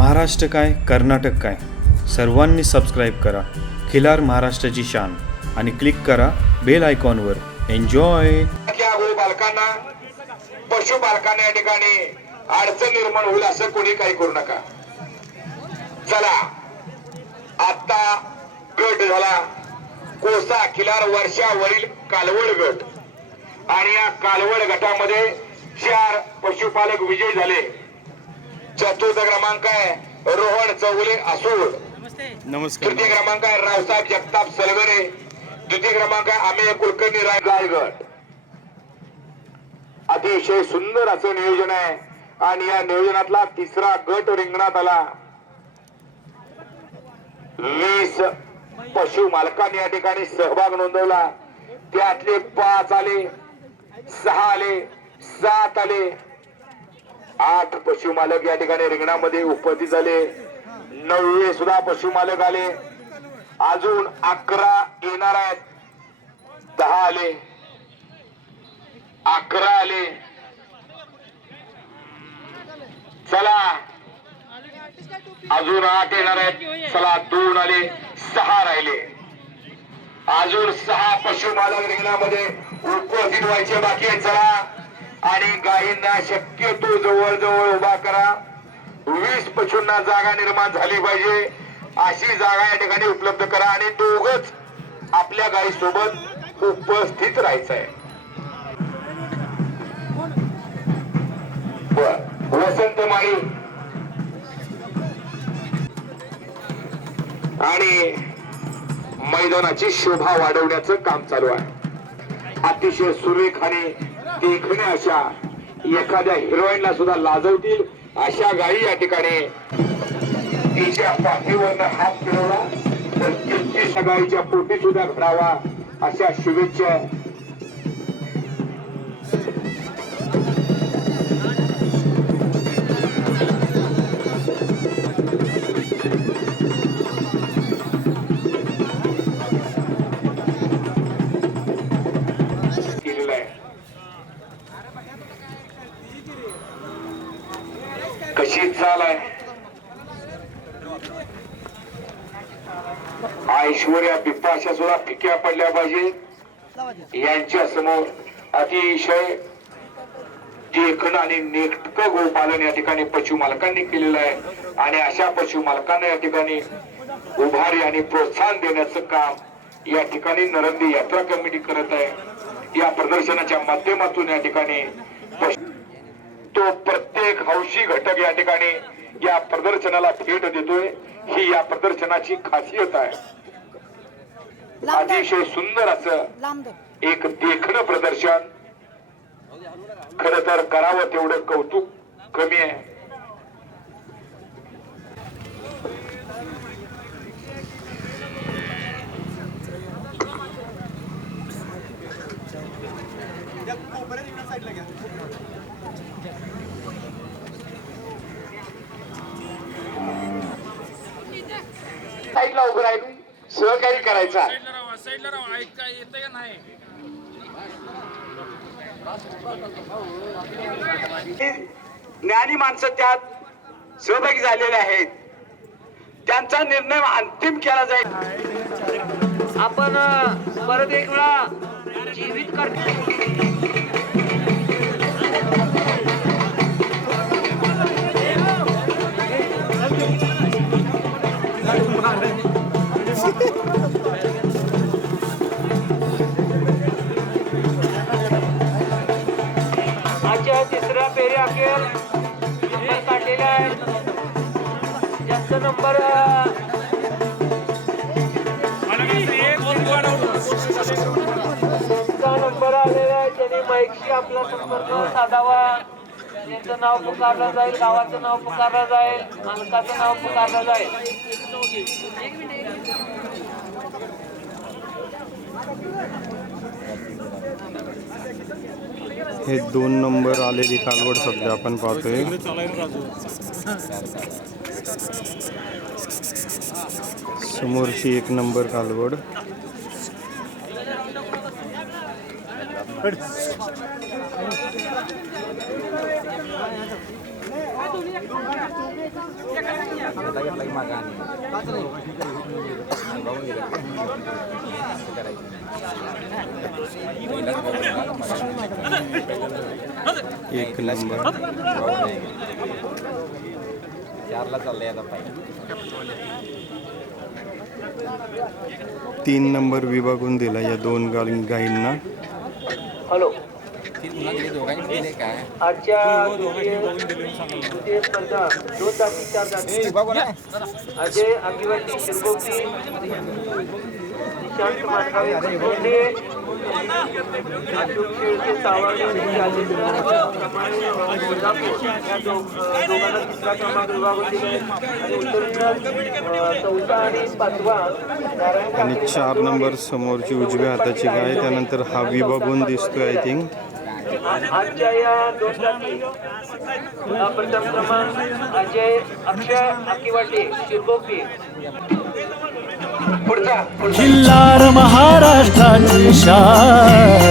महाराष्ट्र काय कर्नाटक काय सर्वांनी सबस्क्राईब करा खिलार महाराष्ट्राची शान आणि क्लिक करा बेल आयकॉनवर. एन्जॉय. बालकांना पशु बालकांना या ठिकाणी अडचण निर्माण होईल असं कोणी काही करू नका. चला आता गट झाला कोसा खिलार वर्षावरील कालवड गट आणि या कालवड गटामध्ये 4 पशुपालक विजयी झाले. चतुर्थ क्रमांक आहे रोहन चौगुले असूर. नमस्कार. तृतीय क्रमांक आहे रावसाहेब जगताप सलगरे. द्वितीय क्रमांक आहे अमेय कुलकर्णी रायगड. अतिशय सुंदर असं नियोजन आहे आणि या नियोजनातला तिसरा गट रिंगणात आला. 20 पशु मालकांनी या ठिकाणी सहभाग नोंदवला. त्यातले 5 आले, 6 आले, 7 आले, 8 पशु मालक या ठिकाणी रिंगणामध्ये उपस्थित झाले. 9 सुद्धा पशु मालक आले. अजून 11 येणार आहेत. 10 आले, 11 आले. चला अजून 8 येणार आहेत. चला 2 आले, 6 राहिले. अजून 6 पशु मालक रिंगणामध्ये उपस्थित व्हायचे बाकी आहे. चला आणि गायींना शक्यतो जवळ जवळ उभा करा. 20 पशूंना जागा निर्माण झाली पाहिजे अशी जागा या ठिकाणी उपलब्ध करा आणि दोघच आपल्या गायी सोबत उपस्थित राहायचं आहे. वसंत माळी आणि मैदानाची शोभा वाढवण्याचं काम चालू आहे. अतिशय सुरेख आणि देखण्या अशा एखाद्या हिरोईनला सुद्धा लाजवतील अशा गायी या ठिकाणी तिच्या पाठीवर हात फिरवला तर किती गायीच्या पोटी सुद्धा घडावा अशा शुभेच्छा. कशी चाल आहे ऐश्वर्या बिपाशा सुद्धा फिक्या पडल्या पाहिजे. यांच्या समोर अतिशय देखणं आणि नेटकं गोपालन या ठिकाणी पशु मालकांनी केलेलं आहे आणि अशा पशु मालकांना या ठिकाणी उभारी आणि प्रोत्साहन देण्याचं काम या ठिकाणी नरंदी यात्रा कमिटी करत आहे. या प्रदर्शनाच्या माध्यमातून या ठिकाणी तो प्रत्येक हौशी घटक या ठिकाणी या प्रदर्शनाला भेट देतोय. ही या प्रदर्शनाची खासियत आहे. अतिशय सुंदर असं एक देखणं प्रदर्शन. खरं तर करावं तेवढं कौतुक कमी आहे. साईडला उभं राहिलो सहकार्य करायचा. ज्ञानी माणसं त्यात सहभागी झालेले आहेत. त्यांचा निर्णय अंतिम केला जाईल. आपण परत एक वेळा जीवित आजच्या तिसऱ्या फेरी अखेर नंबर काढलेला आहे. जास्त नंबर नंबर आलेला आहे. त्यांनी माईकशी आपला संपर्क साधावा. त्यांचं नाव पुकारलं जाईल, गावाचं नाव पुकारलं जाईल, मालकाचं नाव पुकारलं जाईल. हे 2 नंबर आलेली कालवड सध्या आपण पाहतोय. समोरची 1 नंबर कालवड. एक नंबर 4ला चाललंय आता पाहिजे. 3 नंबर विभागून दिला या दोन गायींना. हॅलो, दोघांनी दिले काय आजच्या द्वितीय स्पर्धा 2 तासी 4 तासी अजय आदिवासी शिरगोपी, निशांत मानगावे शिरगोपी, अशोक शेळके सावळगे कोल्हापूर या दोघांना तिसरा क्रमांक विभागून दिले आणि उत्तर चौथा आणि पाचवा नारायण आणि 4 नंबर समोरची उजव्या हाताची गाय. त्यानंतर हा विभागून दिसतोय आय थिंक. आजच्या या 2 तासी प्रथम क्रमांक अजय अक्षय आकिवाटे शिरगोपी. पुढचा खिल्लार महाराष्ट्राची शान